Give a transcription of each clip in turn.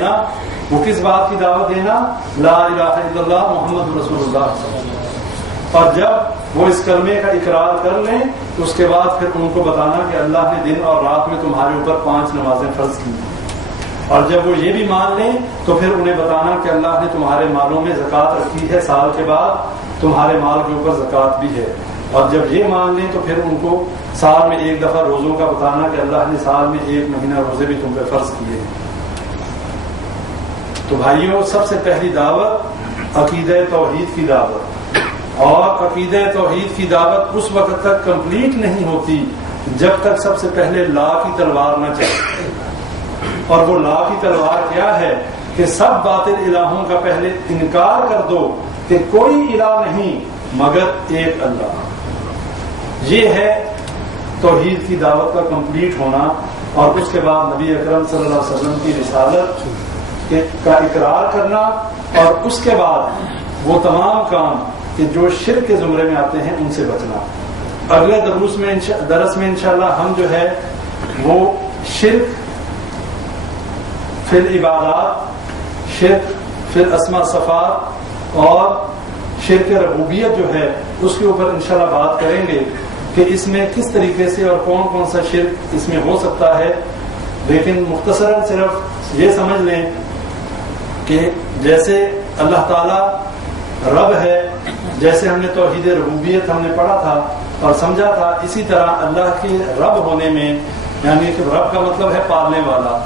دینا، وہ کس بات کی دعوت دینا؟ لا الہ الا اللہ محمد رسول اللہ صلی اللہ علیہ وسلم۔ اور جب وہ اس کلمے کا اقرار کر لیں تو اس کے بعد پھر ان کو بتانا کہ اللہ نے دن اور رات میں تمہارے اوپر 5 نمازیں فرض کی ہیں۔ اور جب وہ یہ بھی مان لیں تو پھر انہیں بتانا کہ اللہ نے تمہارے مالوں میں زکوٰۃ رکھی ہے، سال کے بعد تمہارے مال کے اوپر زکوٰۃ بھی ہے۔ اور جب یہ مان لیں تو پھر ان کو سال میں 1 دفعہ روزوں کا بتانا کہ اللہ نے سال میں 1 مہینہ روزے بھی تم پہ فرض کیے ہیں۔ تو بھائیوں، سب سے پہلی دعوت عقیدہ توحید کی دعوت، اور عقیدہ توحید کی دعوت اس وقت تک کمپلیٹ نہیں ہوتی جب تک سب سے پہلے لا کی تلوار نہ چلے۔ اور وہ لا کی تلوار کیا ہے کہ سب باطل الہوں کا پہلے انکار کر دو کہ کوئی الہ نہیں مگر ایک اللہ۔ یہ ہے توحید کی دعوت کا کمپلیٹ ہونا، اور اس کے بعد نبی اکرم صلی اللہ علیہ وسلم کی رسالت کا اقرار کرنا، اور اس کے بعد وہ تمام کام کہ جو شرک کے زمرے میں آتے ہیں ان سے بچنا۔ اگلے درس میں انشاءاللہ ہم جو ہے وہ شرک فی العبادات، شرک فی الاسماء صفات اور شرک ربوبیت جو ہے اس کے اوپر انشاءاللہ بات کریں گے کہ اس میں کس طریقے سے اور کون کون سا شرک اس میں ہو سکتا ہے۔ لیکن مختصراً صرف یہ سمجھ لیں کہ جیسے اللہ تعالیٰ رب ہے، جیسے ہم نے توحید ربوبیت ہم نے پڑھا تھا اور سمجھا تھا، اسی طرح اللہ کے رب ہونے میں، یعنی کہ رب کا مطلب ہے پالنے والا،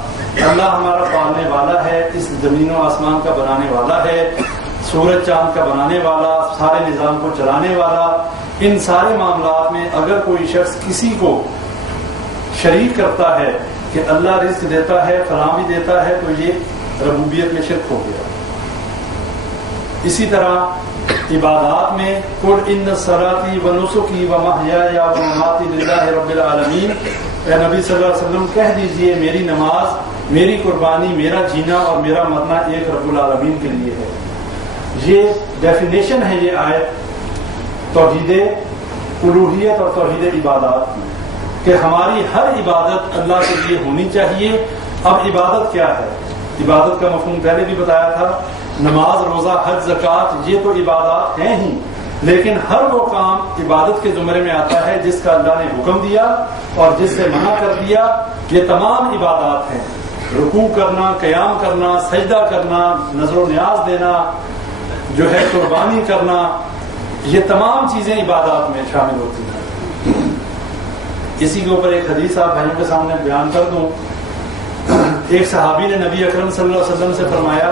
اللہ ہمارا پالنے والا ہے، اس زمین و آسمان کا بنانے والا ہے، سورج چاند کا بنانے والا، سارے نظام کو چلانے والا۔ ان سارے معاملات میں اگر کوئی شخص کسی کو شریک کرتا ہے کہ اللہ رزق دیتا ہے، فلاں بھی دیتا ہے، تو یہ ربوبیت میں شرک ہو گیا۔ اسی طرح عبادات میں قل ان صلاتی و نسکی و محیای و مماتی للہ رب العالمین، اے نبی صلی اللہ علیہ وسلم کہہ دیجئے میری نماز، میری قربانی، میرا جینا اور میرا مرنا ایک رب العالمین کے لیے ہے۔ یہ ڈیفینیشن ہے یہ آیت توحید الوہیت اور توحید عبادات کی، کہ ہماری ہر عبادت اللہ کے لیے ہونی چاہیے۔ اب عبادت کیا ہے؟ عبادت کا مفہوم پہلے بھی بتایا تھا، نماز، روزہ، حج، زکوٰۃ، یہ تو عبادات ہیں ہی، لیکن ہر وہ کام عبادت کے زمرے میں آتا ہے جس کا اللہ نے حکم دیا اور جس سے منع کر دیا، یہ تمام عبادات ہیں۔ رکوع کرنا، قیام کرنا، سجدہ کرنا، نظر و نیاز دینا، جو ہے قربانی کرنا، یہ تمام چیزیں عبادات میں شامل ہوتی ہیں۔ اسی کے اوپر ایک حدیث آپ بھائیوں کے سامنے بیان کر دوں۔ ایک صحابی نے نبی اکرم صلی اللہ علیہ وسلم سے فرمایا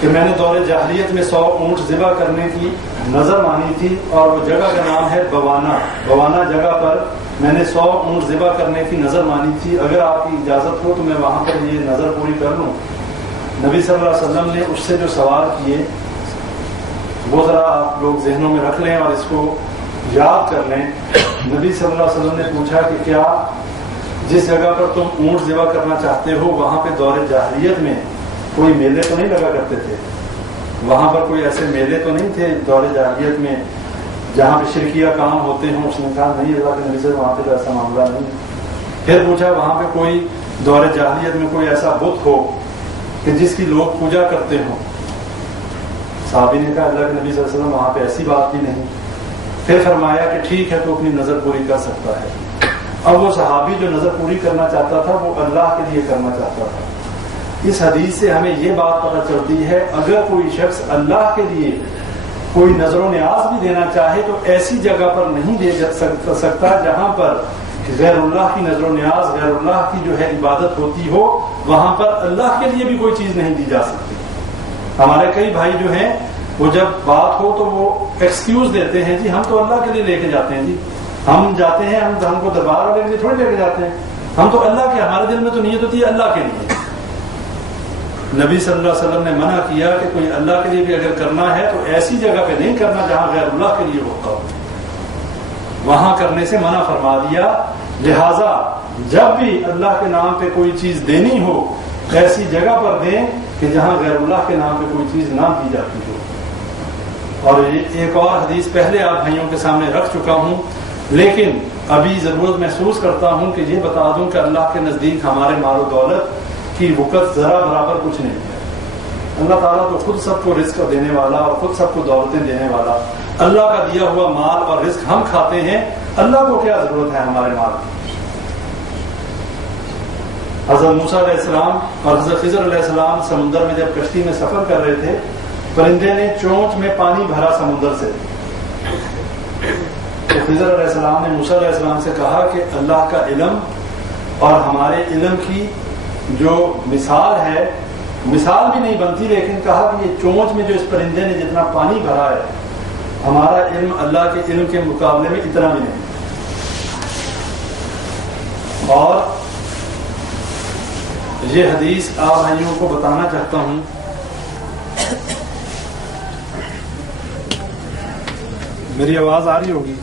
کہ میں نے دور جاہلیت میں 100 اونٹ ذبح کرنے کی نظر مانی تھی، اور وہ جگہ کا نام ہے بوانا جگہ پر میں نے 100 اونٹ ذبح کرنے کی نظر مانی تھی، اگر آپ کی اجازت ہو تو میں وہاں پر یہ نظر پوری کر لوں۔ نبی صلی اللہ علیہ وسلم نے اس سے جو سوال کیے وہ ذرا آپ لوگ ذہنوں میں رکھ لیں اور اس کو یاد کر لیں۔ نبی صلی اللہ علیہ وسلم نے پوچھا کہ کیا جس جگہ پر تم اونٹ ذبح کرنا چاہتے ہو وہاں پہ دور جاہلیت میں کوئی میلے تو نہیں لگا کرتے تھے؟ وہاں پر کوئی ایسے میلے تو نہیں تھے دور جاہلیت میں جہاں پہ شرکیہ کام ہوتے ہوں؟ اس نے کہا نہیں، اللہ کے نبی سے وہاں پہ تو ایسا معاملہ نہیں۔ پھر پوچھا وہاں پہ کوئی دور جاہلیت میں کوئی ایسا بت ہو کہ جس کی لوگ پوجا کرتے ہوں؟ صحابی نے کہا اللہ کے نبی صلی اللہ علیہ وسلم وہاں پہ ایسی بات بھی نہیں۔ پھر فرمایا کہ ٹھیک ہے تو اپنی نظر پوری کر سکتا ہے۔ اب وہ صحابی جو نظر پوری کرنا چاہتا تھا وہ اللہ کے لیے کرنا چاہتا تھا۔ اس حدیث سے ہمیں یہ بات پتہ چلتی ہے اگر کوئی شخص اللہ کے لیے کوئی نظر و نیاز بھی دینا چاہے تو ایسی جگہ پر نہیں دے سکتا جہاں پر غیر اللہ کی نظر و نیاز، غیر اللہ کی جو ہے عبادت ہوتی ہو، وہاں پر اللہ کے لیے بھی کوئی چیز نہیں دی جا سکتی۔ ہمارے کئی بھائی جو ہیں وہ جب بات ہو تو وہ ایکسکیوز دیتے ہیں، جی ہم تو اللہ کے لیے لے کے جاتے ہیں، جی ہم جاتے ہیں، ہم کو دربار والے کے لیے تھوڑی لے کے جاتے ہیں، ہم تو اللہ کے، ہمارے دل میں تو نیت ہوتی ہے اللہ کے لیے۔ نبی صلی اللہ علیہ وسلم نے منع کیا کہ کوئی اللہ کے لیے بھی اگر کرنا ہے تو ایسی جگہ پہ نہیں کرنا جہاں غیر اللہ کے لیے ہوتا ہو، وہاں کرنے سے منع فرما دیا۔ لہذا جب بھی اللہ کے نام پہ کوئی چیز دینی ہو ایسی جگہ پر دیں کہ جہاں غیر اللہ کے نام پہ کوئی چیز نہ دی جاتی ہو۔ اور ایک اور حدیث پہلے آپ بھائیوں کے سامنے رکھ چکا ہوں، لیکن ابھی ضرورت محسوس کرتا ہوں کہ یہ بتا دوں کہ اللہ کے نزدیک ہمارے مال و دولت کی وقت ذرا برابر کچھ نہیں ہے. اللہ تعالیٰ تو خود سب کو رزق دینے والا اور خود سب کو دولتیں دینے والا. اللہ کا دیا ہوا مال اور رزق ہم کھاتے ہیں, اللہ کو کیا ضرورت ہے ہمارے مال کی. حضرت موسیٰ علیہ السلام اور حضرت خضر علیہ السلام سمندر میں جب کشتی میں سفر کر رہے تھے, پرندے نے چونچ میں پانی بھرا سمندر سے. تو خضر علیہ السلام نے موسیٰ علیہ السلام سے کہا کہ اللہ کا علم اور ہمارے علم کی جو مثال ہے, مثال بھی نہیں بنتی, لیکن کہا کہ یہ چونچ میں جو اس پرندے نے جتنا پانی بھرا ہے, ہمارا علم اللہ کے علم کے مقابلے میں اتنا بھی نہیں. اور یہ حدیث آپ بھائیوں کو بتانا چاہتا ہوں. میری آواز آ رہی ہوگی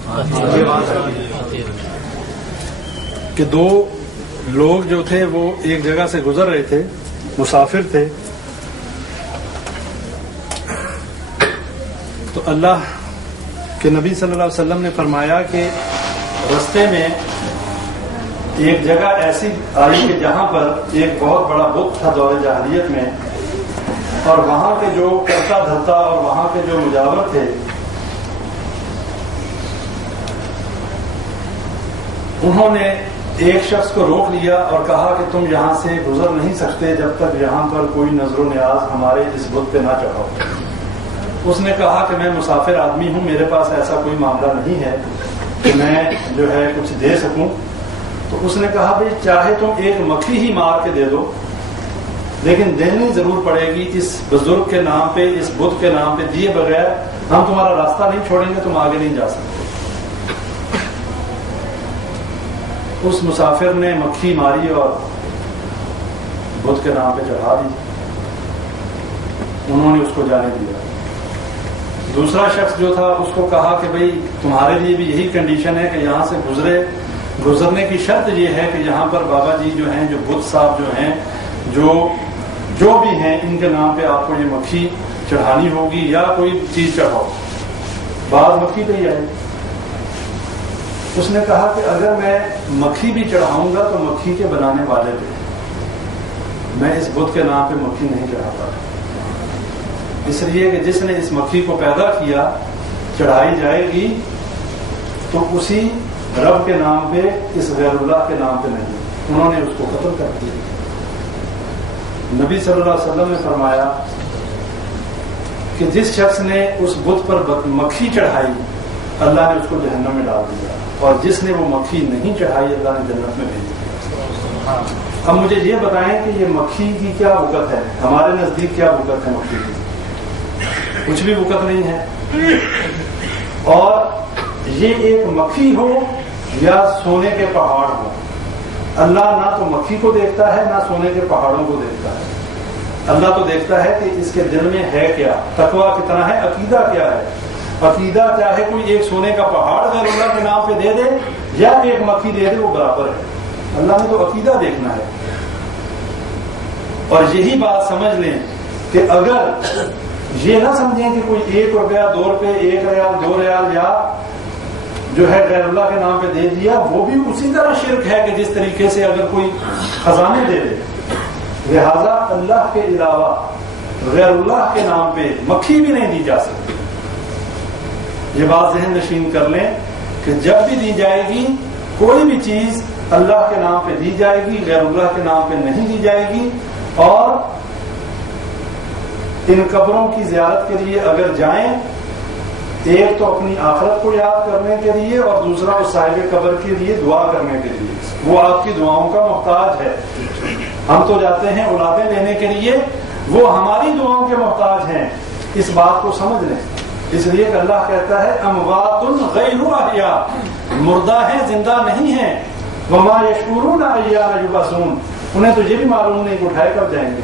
کہ دو لوگ جو تھے وہ ایک جگہ سے گزر رہے تھے, مسافر تھے. تو اللہ کے نبی صلی اللہ علیہ وسلم نے فرمایا کہ رستے میں ایک جگہ ایسی آئی کہ جہاں پر ایک بہت بڑا بت تھا دور جاہلیت میں, اور وہاں کے جو کرتا دھرتا اور وہاں کے جو مجاور تھے انہوں نے ایک شخص کو روک لیا اور کہا کہ تم یہاں سے گزر نہیں سکتے جب تک یہاں پر کوئی نظر و نیاز ہمارے اس بت پہ نہ چڑھاؤ. اس نے کہا کہ میں مسافر آدمی ہوں, میرے پاس ایسا کوئی معاملہ نہیں ہے کہ میں جو ہے کچھ دے سکوں. تو اس نے کہا بھائی چاہے تم ایک مکھی ہی مار کے دے دو, لیکن دینی ضرور پڑے گی. اس بزرگ کے نام پہ, اس بت کے نام پہ دیے بغیر ہم تمہارا راستہ نہیں چھوڑیں گے, تم آگے نہیں جا سکتے. اس مسافر نے مکھی ماری اور بت کے نام پہ چڑھا دی. انہوں نے اس کو جانے دیا. دوسرا شخص جو تھا اس کو کہا کہ بھئی تمہارے لیے بھی یہی کنڈیشن ہے کہ یہاں سے گزرنے کی شرط یہ ہے کہ یہاں پر بابا جی جو ہیں, جو بت صاحب جو ہیں, جو بھی ہیں, ان کے نام پہ آپ کو یہ مکھی چڑھانی ہوگی یا کوئی چیز چڑھاؤ. بعض مکھی پہ ہی آئے. اس نے کہا کہ اگر میں مکھی بھی چڑھاؤں گا تو مکھی کے بنانے والے پہ, میں اس بت کے نام پہ مکھی نہیں چڑھاتا. اس لیے کہ جس نے اس مکھی کو پیدا کیا چڑھائی جائے گی تو اسی رب کے نام پہ, اس غیر اللہ کے نام پہ نہیں. انہوں نے اس کو قتل کر دیا. نبی صلی اللہ علیہ وسلم نے فرمایا کہ جس شخص نے اس بت پر مکھی چڑھائی اللہ نے اس کو جہنم میں ڈال دیا, اور جس نے وہ مکھی نہیں چڑھائی اللہ نے جنت میں بھیج دیا. اب مجھے یہ بتائیں کہ یہ مکھی کی کیا وقت ہے, ہمارے نزدیک کیا وقت ہے مکھی کی؟ کچھ بھی وقت نہیں ہے. اور یہ ایک مکھی ہو یا سونے کے پہاڑ ہو, اللہ نہ تو مکھی کو دیکھتا ہے نہ سونے کے پہاڑوں کو دیکھتا ہے. اللہ تو دیکھتا ہے کہ اس کے دل میں ہے کیا, تقویٰ کتنا ہے, عقیدہ کیا ہے. عقیدہ چاہے کوئی ایک سونے کا پہاڑ غیر اللہ کے نام پہ دے دے یا ایک مکھی دے دے, وہ برابر ہے. اللہ نے تو عقیدہ دیکھنا ہے. اور یہی بات سمجھ لیں کہ اگر یہ نہ سمجھیں کہ کوئی 1 روپیہ 2 روپے 1 ریال 2 ریال یا جو ہے غیر اللہ کے نام پہ دے دیا, وہ بھی اسی طرح شرک ہے کہ جس طریقے سے اگر کوئی خزانے دے دے. لہذا اللہ کے علاوہ غیر اللہ کے نام پہ مکھی بھی نہیں دی جا سکتی. یہ بات ذہن نشین کر لیں کہ جب بھی دی جائے گی کوئی بھی چیز اللہ کے نام پہ دی جائے گی, غیر اللہ کے نام پہ نہیں دی جائے گی. اور ان قبروں کی زیارت کے لیے اگر جائیں, ایک تو اپنی آخرت کو یاد کرنے کے لیے اور دوسرا اس صاحب قبر کے لیے دعا کرنے کے لیے. وہ آپ کی دعاؤں کا محتاج ہے. ہم تو جاتے ہیں اولادیں لینے کے لیے, وہ ہماری دعاؤں کے محتاج ہیں. اس بات کو سمجھ لیں. اس لیے کہ اللہ کہتا ہے اموات غیر احیاء, مردہ ہیں زندہ نہیں ہیں. وما یشعرون ایان یبعثون, انہیں تو یہ بھی معلوم نہیں کہ اٹھائے کب جائیں گے.